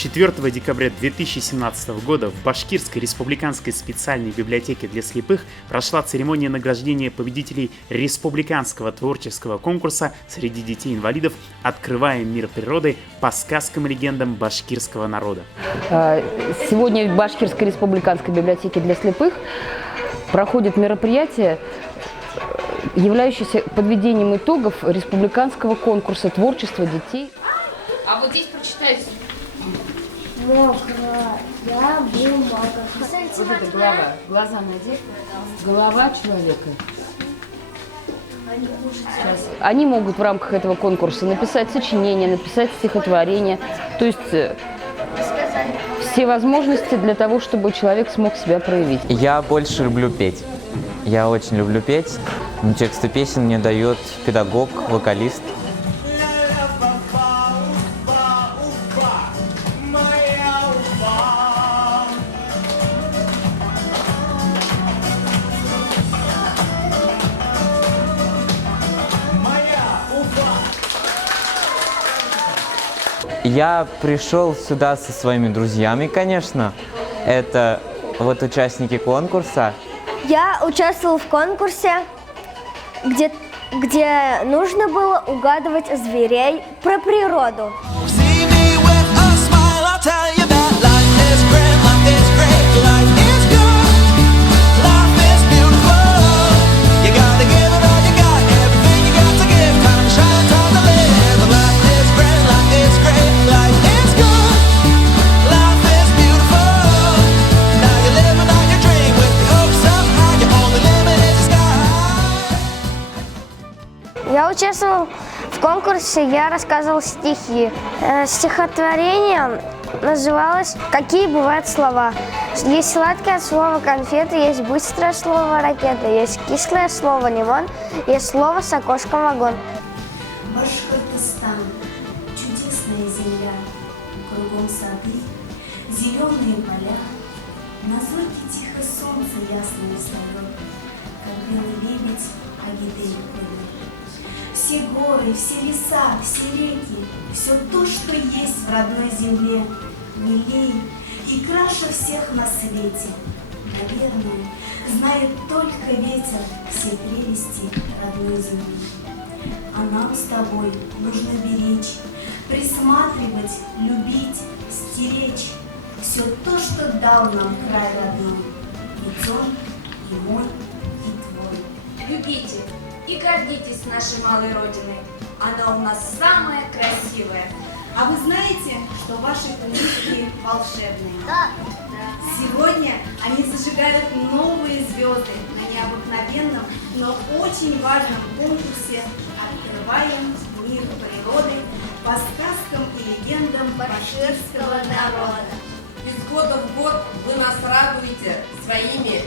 4 декабря 2017 года в Башкирской республиканской специальной библиотеке для слепых прошла церемония награждения победителей республиканского творческого конкурса среди детей-инвалидов «Открываем мир природы по сказкам и легендам башкирского народа». Сегодня в Башкирской республиканской библиотеке для слепых проходит мероприятие, являющееся подведением итогов республиканского конкурса творчества детей. А вот здесь прочитайте. Мокрая бумага. Вот это голова. Глаза надеть. Голова человека. Сейчас. Они могут в рамках этого конкурса написать сочинение, написать стихотворение. То есть все возможности для того, чтобы человек смог себя проявить. Я больше люблю петь. Я очень люблю петь. Тексты песен мне дает педагог, вокалист. Я пришел сюда со своими друзьями, конечно. Это вот участники конкурса. Я участвовал в конкурсе, где нужно было угадывать зверей про природу. Я участвовал в конкурсе, я рассказывал стихи. Стихотворение называлось «Какие бывают слова». Есть сладкое слово конфеты, есть быстрое слово ракета, есть кислое слово лимон, есть слово с окошком вагон. Башкортостан, чудесная земля, кругом сады, зеленые поля, на зорьке тихо солнце ясное встает, как белый лебедь огидей плывет. Все горы, все леса, все реки, все то, что есть в родной земле, милей и краше всех на свете. Наверное, знает только ветер все прелести родной земли. А нам с тобой нужно беречь, присматривать, любить, стеречь все то, что дал нам край родной, ведь он и мой, и твой. Любите и гордитесь нашей малой родиной. Она у нас самая красивая. А вы знаете, что ваши книжки волшебные? Да. Сегодня они зажигают новые звезды на необыкновенном, но очень важном конкурсе «Открываем мир природы по сказкам и легендам башкирского народа». Из года в год вы нас радуете своими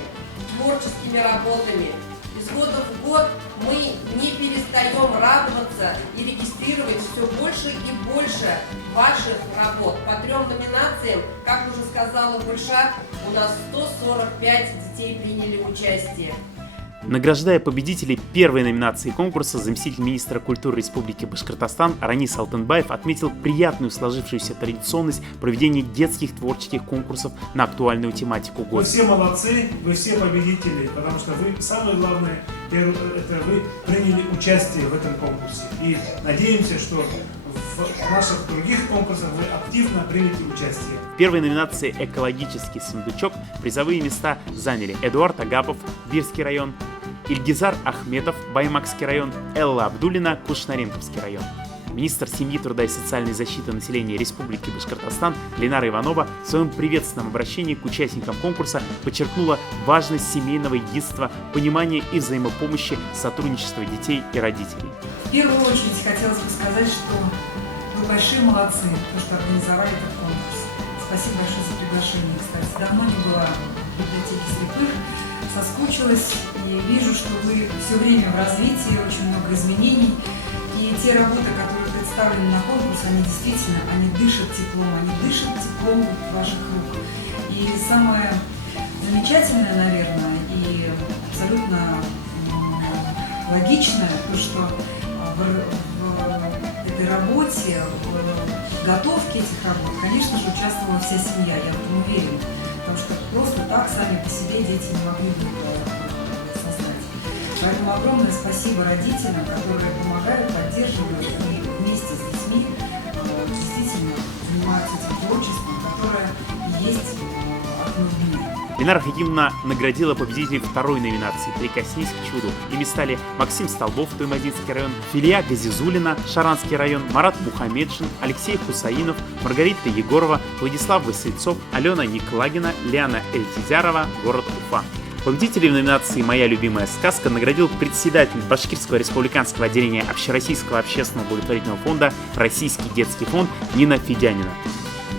творческими работами. Из года в год мы не перестаем радоваться и регистрировать все больше и больше ваших работ. По 3 номинациям, как уже сказала Гульшат, у нас 145 детей приняли участие. Награждая победителей первой номинации конкурса, заместитель министра культуры Республики Башкортостан Ранис Алтынбаев отметил приятную сложившуюся традиционность проведения детских творческих конкурсов на актуальную тематику года. Вы все молодцы, вы все победители, потому что вы, самое главное, это вы приняли участие в этом конкурсе. И надеемся, что в наших других конкурсах вы активно примете участие. В первой номинации «Экологический сундучок» призовые места заняли Эдуард Агапов, Бирский район, Ильгизар Ахметов, Баймакский район, Элла Абдулина, Кушнаренковский район. Министр семьи, труда и социальной защиты населения Республики Башкортостан Ленара Иванова в своем приветственном обращении к участникам конкурса подчеркнула важность семейного единства, понимания и взаимопомощи, сотрудничества детей и родителей. В первую очередь хотелось бы сказать, что вы большие молодцы, то, что организовали этот конкурс. Спасибо большое за приглашение, кстати. Давно не была в библиотеке слепых, соскучилась и вижу, что вы все время в развитии, очень много изменений. И те работы, которые представлены на конкурс, они действительно, они дышат теплом ваших рук. И самое замечательное, наверное, и абсолютно логичное, то, что в этой работе, в готовке этих работ, конечно же, участвовала вся семья, я в этом уверена. Потому что просто так сами по себе дети не могли бы это создать. Поэтому огромное спасибо родителям, которые помогают, поддерживают и вместе с детьми действительно занимаются этим творчеством, которое есть окно в мир. Ленара Хакимовна наградила победителей второй номинации «Прикоснись к чуду». Ими стали Максим Столбов, Туймазинский район, Филия Газизулина, Шаранский район, Марат Мухамедшин, Алексей Хусаинов, Маргарита Егорова, Владислав Васильцов, Алена Никлагина, Лиана Эльтизярова, город Уфа. Победителей в номинации «Моя любимая сказка» наградил председатель Башкирского республиканского отделения Общероссийского общественного благотворительного фонда «Российский детский фонд» Нина Федянина.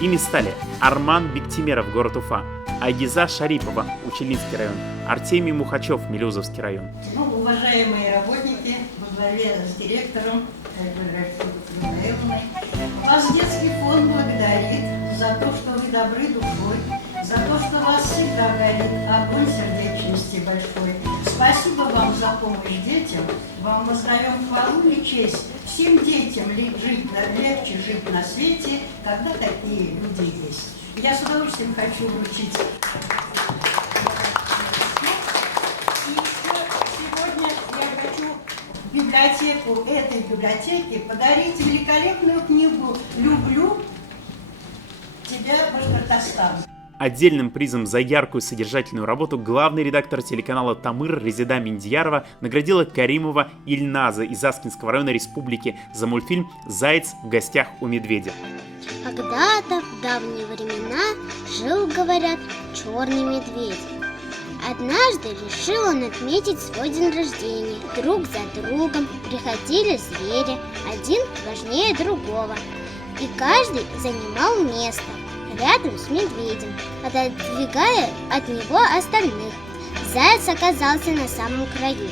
Ими стали Арман Бектимеров, город Уфа, Айгиза Шарипова, Учелинский район, Артемий Мухачев, Мелюзовский район. Уважаемые работники, во главе с директором вас детский фонд благодарит за то, что вы добры душой, за то, что вас всегда горит огонь сердечности большой. Спасибо вам за помощь детям, вам воздаем хвалу и честь. Всем детям легче жить на свете, когда такие люди есть. Я с удовольствием хочу вручить. И сегодня я хочу библиотеку этой библиотеки подарить великолепную книгу «Люблю тебя, Башкортостан». Отдельным призом за яркую содержательную работу главный редактор телеканала «Тамыр» Резеда Миндиярова наградила Каримова Ильназа из Аскинского района республики за мультфильм «Заяц в гостях у медведя». Когда-то в давние времена жил, говорят, черный медведь. Однажды решил он отметить свой день рождения. Друг за другом приходили звери, один важнее другого. И каждый занимал место рядом с медведем, отодвигая от него остальных. Заяц оказался на самом краю.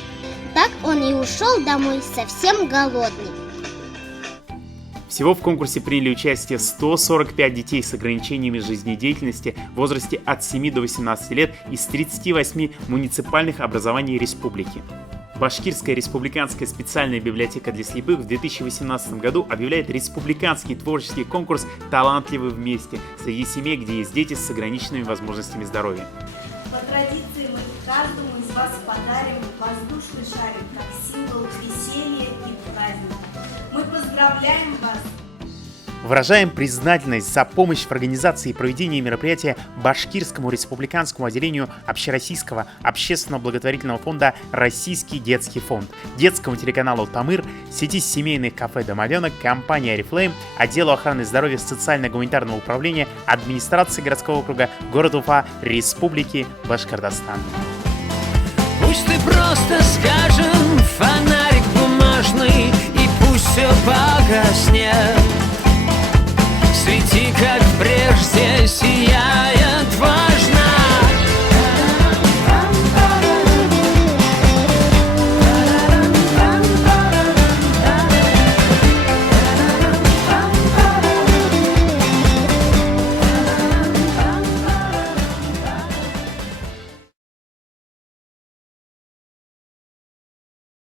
Так он и ушел домой совсем голодный. Всего в конкурсе приняли участие 145 детей с ограничениями жизнедеятельности в возрасте от 7 до 18 лет из 38 муниципальных образований республики. Башкирская республиканская специальная библиотека для слепых в 2018 году объявляет республиканский творческий конкурс «Талантливы вместе» среди семей, где есть дети с ограниченными возможностями здоровья. По традиции мы каждому из вас подарим воздушный шарик как символ веселья и праздника. Мы поздравляем вас! Выражаем признательность за помощь в организации и проведении мероприятия Башкирскому республиканскому отделению Общероссийского общественного благотворительного фонда «Российский детский фонд», детскому телеканалу «Тамыр», сети семейных кафе «Домовенок», компании «Орифлейм», отделу охраны здоровья социально-гуманитарного управления, администрации городского округа города Уфа, Республики Башкортостан. Пусть ты просто, скажем, фонарик бумажный, и пусть все погаснет. Свети, как прежде, сияй.